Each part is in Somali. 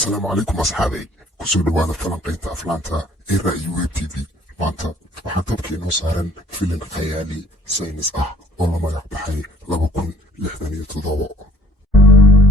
السلام عليكم أصحابي كسو دوانا فلنقينتا أفلانتا رأي ويب تي في maanta waxaan tabkii noo saaran filim khayaali saynis ah oo la magac baxay 2067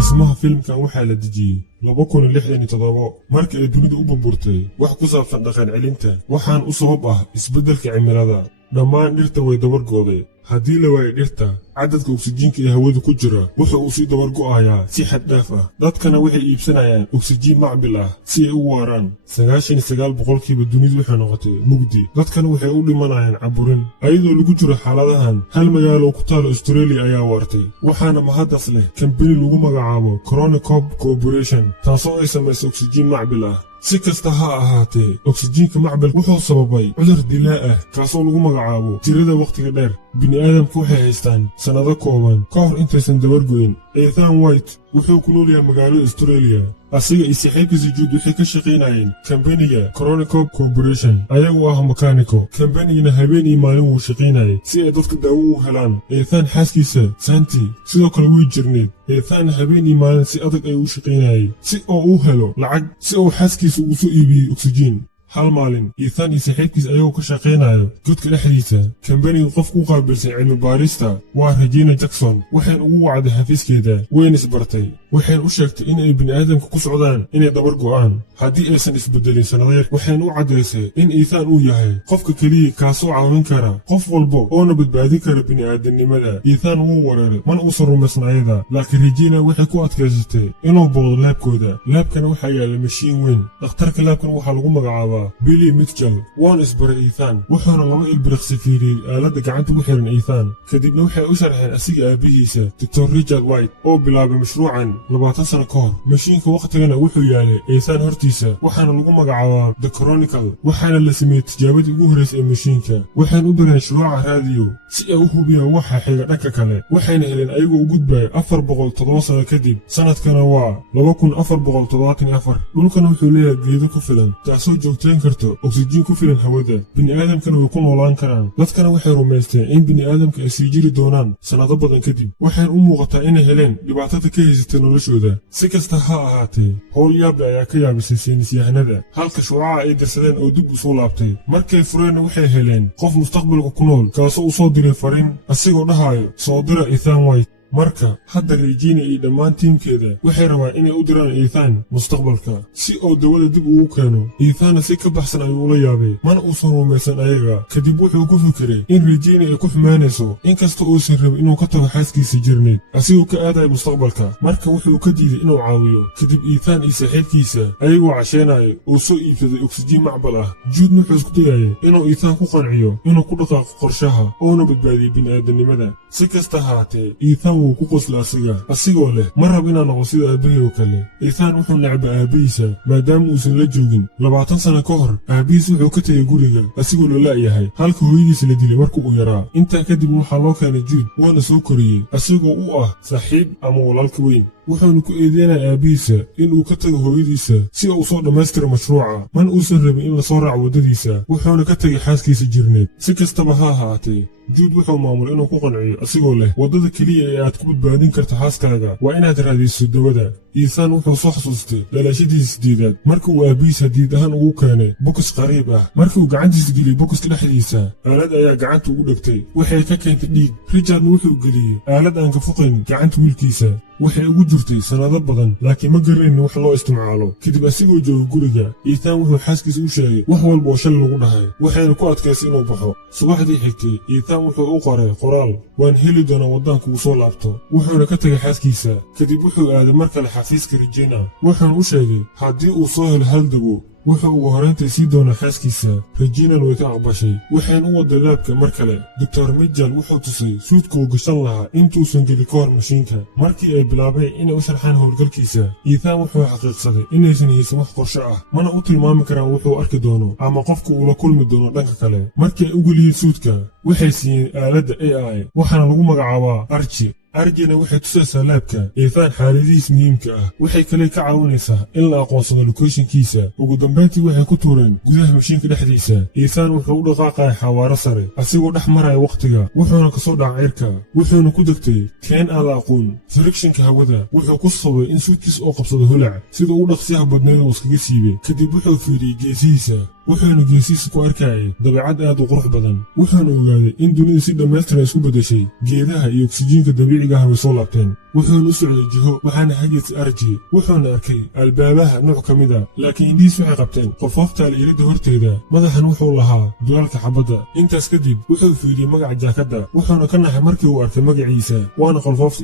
ismaha filimkan waxaa la dejiyey 2067 markii ay dunidu u burburtay wax ku saabsan dhaqan celinta waxaan u sabab ah isbeddelka cimilada dhammaan dhirta way dabargooday haddii la waayo dhirta cadadka oksijiinka ee hawada ku jira wuxa uu sii dabargo'ayaa si xad dhaaf ah dadkana waxay iibsanayaan oksijiin macbil ah si ay u waaraan 99% dunidu waxay noqotay mugdi dadkana waxay u dhimanayaan caburin ayadoo lagu jiro xaaladahan hal magaalo ku taal Australia ayaa waartay waxaana mahaddas leh kambani lagu magacaabo Chronicop Corporation taasoo ay samaysay oksijiin macbil ah si kasta ha ahaatee oksijiinka macbil wuxuu sababay cudur dilaa ah kaasoo lagu magacaabo tirada waqtiga dheer bini'aadamku waxay haystaan sanado kooban ka hor intaysan dabargoyn Ethan White wuxuu ku nool yahay magaalada Australia asiga iyo saaxiibkiisa Jude waxay ka shaqeynayeen kambaniga Chronicop Corporation ayagoo ah makaaniko kambanigana habeen iyo maalin wuu shaqeynayay si ay dadka daawo u helaan Ethan xaaskiisa Santi sidoo kale way jirneed Ethan habeen iyo maalin si adag ay u shaqeynayay si oo uu helo lacag si uu xaaskiisa ugu soo iibiyo oksijiin hal maalin Ethan iyo saaxiibkiisa ayagoo ka shaqeynayo godka dhexdiisa kambaniga qofku u qaabilsan cilmi baarista waa Regina Jackson waxaan ugu wacday xafiiskeeda wayna isbartay waxaan u sheegtay in ay bini'aadamka ku socdaan inay dabar go'aan haddii aysan isbedelin sanadayar waxaan u caddaysay in Ethan uu yahay qofka keliya kaasoo caawin kara qof walba oona badbaadin kara bini'aadanimada Ethan wuu wareeray mana uusan rumaysnaayada laakiin Regina waxay ku adkaysatay inuu booqdo laabkooda laabkana waxaa yaala mashiin weyn dhakhtarka laabkan waxaa lagu magacaabaa Billy Mitchell waan isbaray Ethan wuxuuna lama ilbiriqsi fiiriyey aaladda gacanta ku xiran Ethan kadibna waxay u sharxeen asiga aabihiisa Dr. Richard White oo bilaabay mashruucan 20 sano ka hor mashiinka waqtigana wuxuu yaalay Ethan hortiisa waxaana lagu magacaabaa The Chronicle waxaana la sameeyey tijaabadii ugu horreysay ee mashiinka waxaan u direen shuruuca raadiyo si ay u hubiyaan waxa xiga dhanka kale waxayna heleen ayagoo u gudbay 407 sano kadib sanadkana waa 2474 dhulkana wuxuu leeyahay geedo ku filan taasoo joogtayn karto oksijiin ku filan hawada bini'aadamkana way ku noolaan karaan dadkana waxay rumaysteen in bini'aadamka ay sii jiri doonaan sanado badan kadib waxaan u muuqataa inay heleen dhibaatada ka haysatay noloshooda si kasta ha ahaatee howl yaable ayaa ka yaabisay saynisyahanada halka shuucaca ay dirsadeen oo dib u soo laabtay markay fureenna waxay heleen qof mustaqbalka ku nool kaasoo u soo diray fariin asigoo dhahayo soo dira Ethan White marka hadda Regina iyo dhammaan tiimkeeda waxay rabaan inay u diraan Ethan mustaqbalka si oo dawada dib ugu keeno Ethan si ka baxsan ayuu la yaabay mana uusan rumaysan ayaga kadib wuxuu ku fikiray in Regina ay ku xumaanayso inkasta oo uusan rabin inuu ka tago xaaskiisa jirneed asigoo ka aaday mustaqbalka marka wuxuu ka diiday inuu caawiyo kadib Ethan iyo saaxiibkiisa ayagoo casheenayo oo soo iibsaday oksijiin macbal ah Jude wuxuu isku dayay inuu Ethan ku qanciyo inuu ku dhaqaaqo qorshaha oona badbaadiyo bini'aadanimada si kasta haatee Ethan wuu ku qoslaa asigoo leh ma rab inaan noqo sida aabahii oo kale Ethan wuxuu necbay aabihiisa maadaama uusan la joogin 20 sano ka hor aabihiis wuxuu ka tegay guriga asigoo la la'yahay halka hooyadiisa la dilay markuu u yaraa intaa kadib waxaa loo keenay Jude waana soo koriyey asigoo u ah saaxiib ama walaalka weyn wuxuuna ku eedeynay aabihiisa inuu ka tago hooyadiisa si uu soo dhammaystiro mashruuca mana uusan rabin in la soo raaco waddadiisa wuxuuna ka tegay xaaskiisa jirneed si kastaba ha ahaatee Jude wuxuu maamulay inuu ku qanciyo asigoo leh waddada keliya ee aad ku badbaadin karto xaaskaaga waa inaad raadiso dawada Ethan wuxuu soo xasuustay dhalashadiisa sideedaad markii uu aabihiisa diid ahaan ugu keenay bokas qariib ah markii uu gacantiisa geliyey bokaska dhexdiisa aalad ayaa gacanta ugu dhegtay waxay ka keentay dhiig Richardna wuxuu geliyey aalad aan ka foqayn gacanta wiilkiisa waxay ugu jirtay sanado badan laakiin ma garanaynin wax loo isticmaalo kadib asigoo jooga guriga Ethan wuxuu xaaskiisa u sheegay wax walba oo shal lagu dhahay waxayna ku adkaysay inuu baxo subaxdii xigtay Ethan wuxuu u qoray qoraal waan heli doonaa waddanka uu soo laabto wuxuuna ka tagay xaaskiisa kadib wuxuu aaday mar kale xafiiska Regina wuxuuna u sheegay haddii uu soo helo hal dabo wuxuu ugu horreyntii sii doonaa xaaskiisa Regina way ka aqbashay waxaan u waday laabka mar kale Dr. Mitchell wuxuu tusay suudka uu gashan lahaa intuusan geli ka hor mashiinka markii ay bilaabeen inay u sharxaan howlgalkiisa Ethan wuxuu xaqiiqsaday inaysan haysan wax qorshe ah mana u tilmaami karaan wuxuu arki doono ama qofka uu la kulmi doono dhanka kale markii ay u geliyeen suudka waxay siiyeen aaladda AI waxaana lagu magacaabaa Archie arjina waxay tusaysaa laabka iithaan xaaladihiis muhiimka ah waxay kale ka caawinaysaa in la aqoonsado locationkiisa ugu dambayntii waxay ku tuureen gudaha mashiinka dhexdiisa iithaan wuxuu u dhaqaaqaya xawaaro sare asigoo dhex maraya wakhtiga wuxuuna kasoo dhaca cirka wuxuuna ku degtay keen aan la aqoon frikshinka hawada wuxuu ku sabay in suudkiis oo qabsado holac sida ugu dhaqsiyaha badneed uu iskaga siibay kadib wuxuu fiiriyey geesihiisa wuxuuna geesihiisa ku arkayay dabeecad aad u qurux badan wuxuuna ogaaday in dunidu si dhammaystiran isku beddeshay geedaha iyo oksijiinka dabiiciga ah way soo laabteen wuxuuna u socday jiho waxaana hagirtay arji wuxuuna arkay albaabaha nooc ka mid a laakiin indhihiis waxay qabteen qofooftaal iridda horteeda madaxan wuxuu lahaa dulalka xabadda intaas kadib wuxuu fiiriyey magaca jaakadda wuxuuna ka naxay markii uu arkay magaciisa waana qolfoofta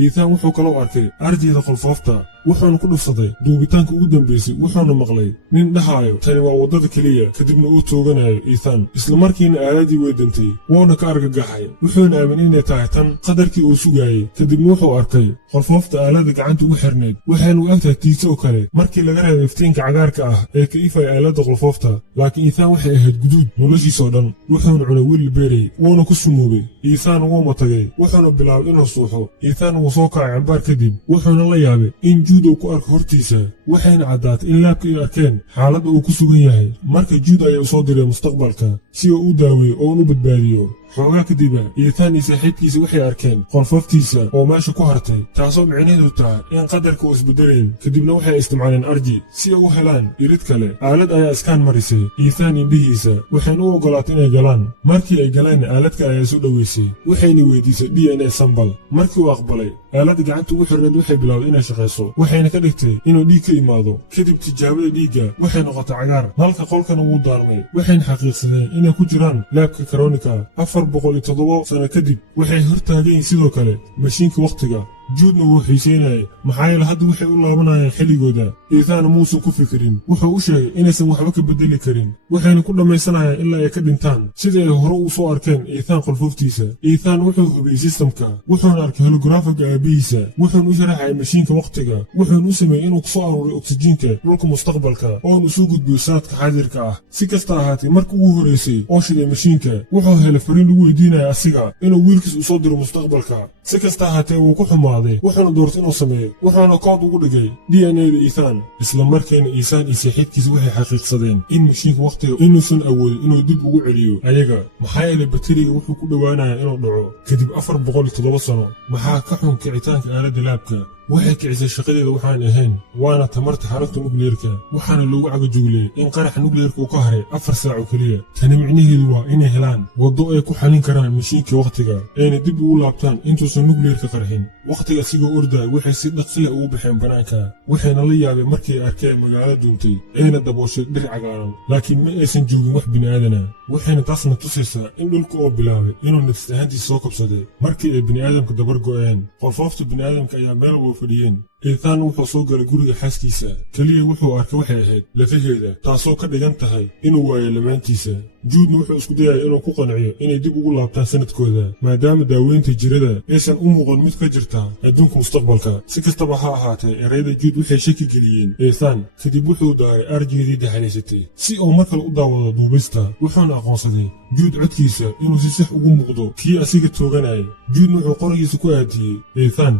iithaan wuxuu kaloo arkay arjiyada qolfoofta wuxuuna ku dhufsaday duubitaanka ugu dambaysay wuxuuna maqlay nin dhahaayo tani waa waddada keliya kadibna uu tooganayo iithaan islamarkiina aaladii way dantay wuuna ka argagaxay wuxuuna aamin inay tahay tan qadarkii uu sugaayey kadibna wuxuu arkay qolfoofta aalada gacanta ugu xirnayd waxayna u agtahay tiisa oo kale markii laga reebay iftiinka cagaarka ah ee ka ifaya aaladda qolfoofta laakiin iithaan waxay ahayd guduud noloshiisoo dhan wuxuuna cunay weli beerey wuuna ku sumoobay iithaan wuuma tagay wuxuuna bilaabay inuu suuxo iithaan wuu soo kacay cambaar kadib wuxuuna la yaabay in juud uu ku arko hortiisa waxayna caddaatay in laabka ay arkeen xaaladda uu ku sugan yahay marka juud ayaa u soo diray mustaqbalka si uu u daaweeyo oo u badbaadiyo xoogaa kadiba iithaan iyo saaxiibkiisa waxay arkeen qolfooftiisa oo meesha ku hartay taasoo micnaheedu tahay in qadarka uu isbeddelayn kadibna waxay isticmaaleen arji si ay u helaan irid kale aalad ayaa iskaan marisay iithaan indhihiisa waxayna u oggolaatay inay galaan markii ay galeenna aalad kale ayaa isu dhoweysay waxayna weydiisay DNA sambal markii uu aqbalay aaladda gacanta ugu xirneed waxay bilowday inay shaqayso waxayna ka dhigtay inuu dhiig ka imaado kadib tijaabada dhiigga waxay noqotay cagaar halka qolkana wuu daarmay waxayna xaqiiqsadeen inay ku jiraan laabka karonika 407 sano kadib waxay hortaageen sidoo kale mashiinka wakhtiga juudna wuu xiisaynayay maxaa yeele hadda waxay u laabanayaan xilligooda iithaanna muusan ku fikirin wuxuu u sheegay inaysan waxba ka beddeli karin waxayna ku dhammaysanayaan ilaa ay ka dhintaan sida ay hore u soo arkeen iithaan qolfooftiisa iithaan wuxuu hubiyey sistamka wuxuuna arkay holograafiga aabihiisa wuxuuna u sharaxayay mashiinka wakhtiga wuxuuna u sameeyey inuu ku soo aruuray oksijiinka dhulka mustaqbalka oonu soo gudbiyo sanadka xaadirka ah si kasta ahaatee markii ugu horraysay oo shiday mashiinka wuxuu helay fariin lagu weydiinaya asiga inuu wiilkiis u soo diro mustaqbalka si kasta ahaatee wuu ku xumaaday wuxuuna doortay inuu sameeyo wuxuuna kood ugu dhigay DNA-da iithaan isla markiina iithaan iyo saaxiibkiisa waxay xaqiiqsadeen in mashiinka wakhtiga inuusan awoodin inuu dib ugu celiyo ayaga maxaa yeelay bateriga wuxuu ku dhowaanayaa inuu dhaco kadib 407 sano maxaa ka xun kicitaanka aaladda laabka waxay kicisay shaqadeeda waxaan ahayn waana tamarta xarunta nukliyeerka waxaana loogu cagajuglay in qaraxa nukliyeerka uu ka haray 4 saac oo keliya tani micnaheedu waa inay helaan waddo ay ku xallin karaan mashiinka wakhtiga ayna dib ugu laabtaan intuusan nukliyeerka qarxin wakhtiga sigoo ordaay waxay si dhaqsi leh ugu baxeen bannaanka waxayna la yaabeen markay arkeen magaalo duuntay ayna dabooshay dhir cagaaran laakiin ma aysan joogin wax bini'aadana waxayna taasna tusaysaa in dhulka oo bilaabay inuu nafs ahaantiisa soo kabsaday markii ay bini'aadamka dabar go'een qolfoofta bini'aadamka ayaa meel fadhiyeen iithaan wuxuu soo galay guriga xaaskiisa keliya wuxuu arkay waxay ahayd lafaheeda taasoo ka dhigan tahay inuu waayo lamaantiisa juudna wuxuu isku dayaya inuu ku qanciyo inay dib ugu laabtaan sanadkooda maadaama daaweynta jirada aysan u muuqan mid ka jirta adduunka mustaqbalka si kastaba ha ahaatee erayada juud waxay shaki geliyeen iithaan kadib wuxuu daaray arjigeedii daxalaysatay si uu mar kale u daawado duubista wuxuuna aqoonsaday juud codkiisa inuu si sax ugu muuqdo kii asiga tooganayay juudna wuxuu qorigiisa ku aadiyey iithaan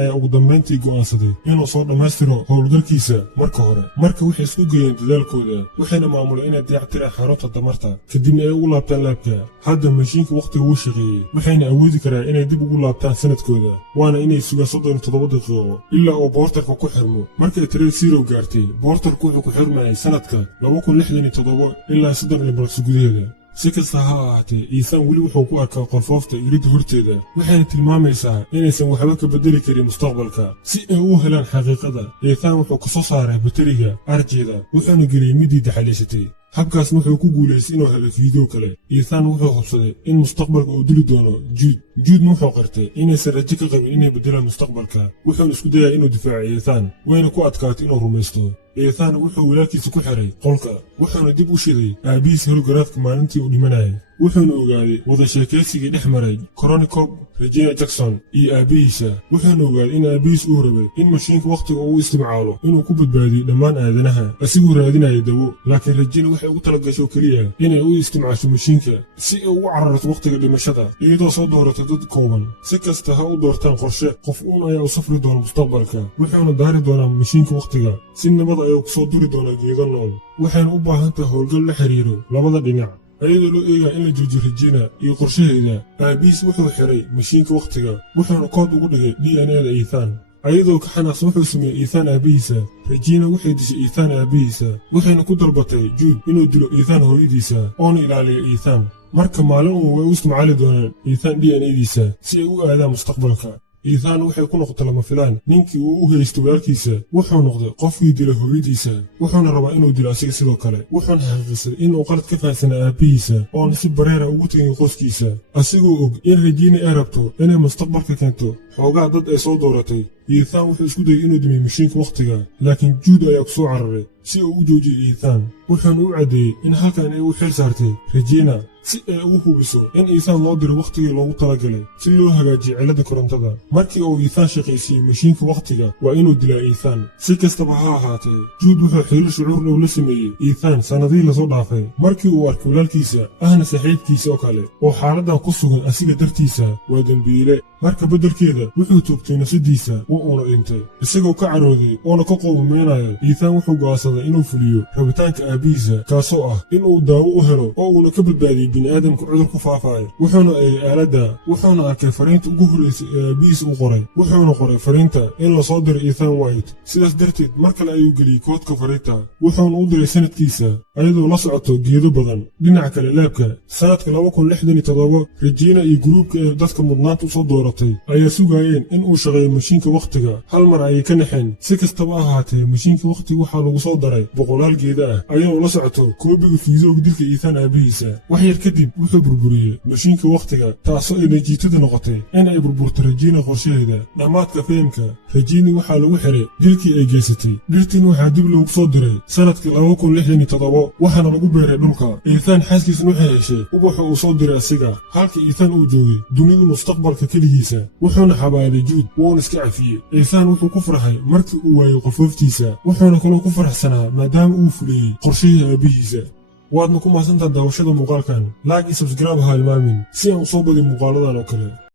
ayaa ugu dambayntii go'aansaday inuu soo dhammaystiro howlgalkiisa marka hore marka waxay isku geeyeen dadaalkooda waxayna maamuleen inay dayactiraan xarunta damarta kadibna ay ugu laabtaan laabka hadda mashiinka wakhtiga wuu shaqeeyey waxayna awoodi karaan inay dib ugu laabtaan sanadkooda waana inay sugaan 37 daqiiqo ilaa uu boortarka ku xirmo markay tirada sirow gaartay boortarku wuxuu ku xirmayay sanadka 2067 ilaa 30 ilbiriqsi gudaheeda si kasta ha ahaatee iithaan weli wuxuu ku arkaa qolfoofta iridda horteeda waxayna tilmaamaysaa inaysan waxba ka beddeli karin mustaqbalka si ay u helaan xaqiiqada iithaan wuxuu ka soo saaray bateriga arjeeda wuxuuna geliyey midii daxalaysatay habkaasna wuxuu ku guulaystay inuu helo fiideo kale iithaan wuxuu hubsaday in mustaqbalka uu dili doono juudna wuxuu qartay inaysan rajo ka qabin inay beddelaan mustaqbalka wuxuuna isku dayaa inuu difaaco iithaan wayna ku adkaatay inuu rumaysto iithaan wuxuu walaalkiisa ku xiray qolka wuxuuna dib u shiday aabihiis hologaraafka maalintii uu dhimanayay wuxuuna ogaaday wada sheekaysigii dhex maray Chronicle Regina Jackson iyo aabihiisa. wuxuuna ogaaday in aabihiis uu rabay in mashiinka wakhtiga uu isticmaalo inuu ku badbaadiyo dhammaan aadanaha asigoo raadinaya dawo, laakiin Regina waxay ugu talagashay keliya inay u isticmaasho mashiinka si ay ugu cararto wakhtiga dhimashada, iyadoo soo dooratay dad kooban. si kasta ha u doortaan qorshe, qof uun ayaa u safri doona mustaqbalka, wuxuuna daari doonaa mashiinka wakhtiga si nabad ayuu kusoo duri doonaa geedo nool. waxayna u baahan tahay howlgal la xiriiro labada dhinac. ayadoo loo eegaa in la joojiyo Regina iyo qorshaheeda, aabihiis wuxuu xiray mashiinka wakhtiga, wuxuuna kood ugu dhigay DNA-da Ethan. ayadoo ka xanaaqsan wuxuu sameeyey Ethan aabihiisa. Regina waxay dishay Ethan aabihiisa, waxayna ku dalbatay Jude inuu dilo Ethan hooyadiisa oona ilaaliyo Ethan. marka maalin uun way u isticmaali doonaan Ethan DNA-diisa si ay u aadaan mustaqbalka. Ethan waxay ku noqotay lama filaan. ninkii uu u haystay walaalkiisa wuxuu noqday qofkii dilay hooyadiisa, wuxuuna rabaa inuu dilo asiga sidoo kale. wuxuuna xaqiiqsaday inuu qalad ka fahansanaa aabihiisa oona si bareera ugu tegin qoyskiisa, asigoo og in Regina ay rabto inay mustaqbalka keento xoogaa dad ay soo dooratay. Ethan wuxuu isku dayay inuu dimiyo mashiinka wakhtiga, laakiin Jude ayaa ku soo cararay si uu u joojiyo Ethan. wuxuuna u caddeeyey in halkan ay u xil saartay Regina si ay ugu hubiso in Ethan loo diro wakhtigii loogu talagalay si loo hagaajiyo cilladda korontada. markii uu Ethan shaqaysiiyey mashiinka wakhtiga, waa inuu dilaa Ethan. si kastaba ha ahaatee, Jude wuxuu xiriir shucuur dhow la sameeyey Ethan sannadihii lasoo dhaafay. markii uu arkay walaalkiisa ahna saaxiibkiisa oo kale oo xaaladdan ku sugan asiga dartiisa, waa dembiile. marka beddelkeeda wuxuu toogtay nafsadiisa uuna dhintay, isagoo ka carooday oona ka qowmameynaya. Ethan wuxuu go'aansaday inuu fuliyo rabitaanka aabihiisa, kaasoo ah inuu daawo u helo oo uuna ka badbaadiyo bini'aadamka cudur ku faafaya. wuxuuna eegay aaladda, wuxuuna arkay fariinta ugu horraysay ee aabihiis uu qoray. wuxuuna qoray fariinta in la soo diray Ethan White. sidaas darteed mar kale ayuu geliyey koodka fariinta, wuxuuna u diray sanadkiisa ayadoo la socoto geedo badan. dhinaca kale laabka, sanadka 2067, Regina iyo gruubka ee dadka mudnaanta u soo dooratay ayaa sugayeen in uu shaqeeyo mashiinka wakhtiga. hal mar ayay ka naxeen. si kastaba ahaatee, mashiinka wakhtiga waxaa lagu soo daray boqolaal geeda ah ayadoo la socoto koobiga fiidooga dilka Ethan aabihiisa. wax yar kadib wuxuu burburiyey mashiinka wakhtiga, taasoo ay natiijada noqotay in ay burburto Regina qorshaheeda. dhammaadka filimka, Regina waxaa lagu xiray dilkii ay geysatay. dhirtiin waxaa dib loogu soo diray sanadkii 2067, waxaana lagu beeray dhulka. Ethan xaaskiisna waxay heshay ubaxa uu soo diray asiga, halka Ethan uu joogay dunida mustaqbalka keligiisa. wuxuuna xabaaday Jude wuuna iska cafiyey. Ethan wuxuu ku farxay markii uu waayey qofooftiisa, wuxuuna kaloo ku faraxsanaa maadaama uu fuliyey qorshihii aabihiisa. waadna ku mahadsantahay daawashada muuqaalkan. like iyo subscribe ha hilmaamin si aan u soo badin muuqaaladan oo kale.